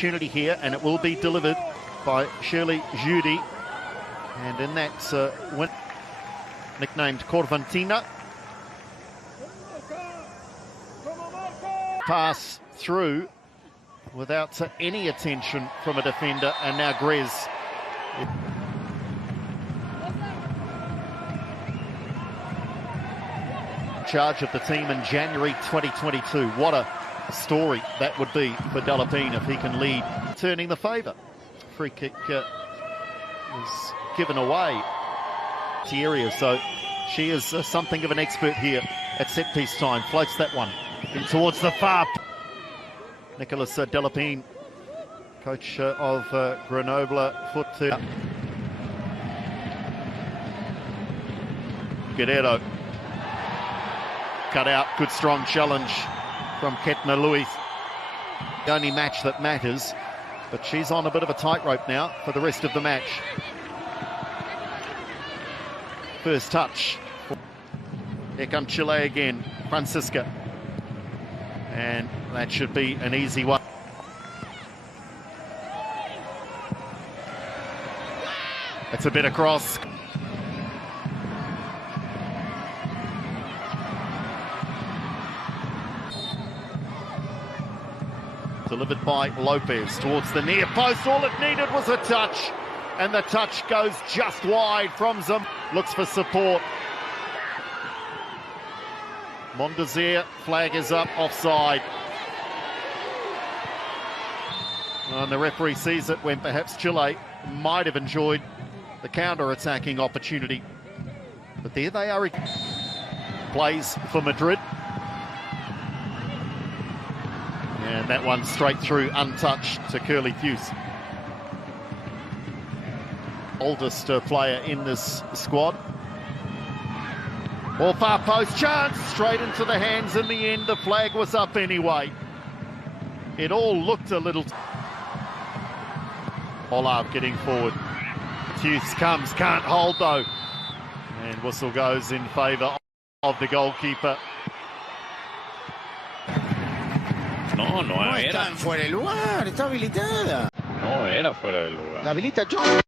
Opportunity here, and it will be delivered by Shirley Judy, and in that win, nicknamed Corvantina, pass through without any attention from a defender, and now Grez. Charge of the team in January 2022. What a story that would be for Delapine if he can lead, turning the favour. Free kick was given away to area, so she is something of an expert here at set piece time. Floats that one in towards the far. Nicolas Delapine, coach of Grenoble foot to Guerrero. Cut out, good strong challenge from Ketna Louis. The only match that matters, but she's on a bit of a tightrope now for the rest of the match. First touch. Here comes Chile again, Francisca. And that should be an easy one. It's a bit across. Delivered by Lopez towards the near post. All it needed was a touch, and the touch goes just wide from Zim. Looks for support. Mondyal, flag is up, offside. And the referee sees it when perhaps Chile might have enjoyed the counter-attacking opportunity. But there they are. Plays for Madrid. And that one straight through, untouched to Curly Fuse. Oldest player in this squad. Ball far post, chance, straight into the hands. In the end, the flag was up anyway. It all looked a little... Olav getting forward. Fuse comes, can't hold though. And whistle goes in favour of the goalkeeper. No, no era. Está fuera de lugar, está habilitada. No era fuera de lugar. La habilita John.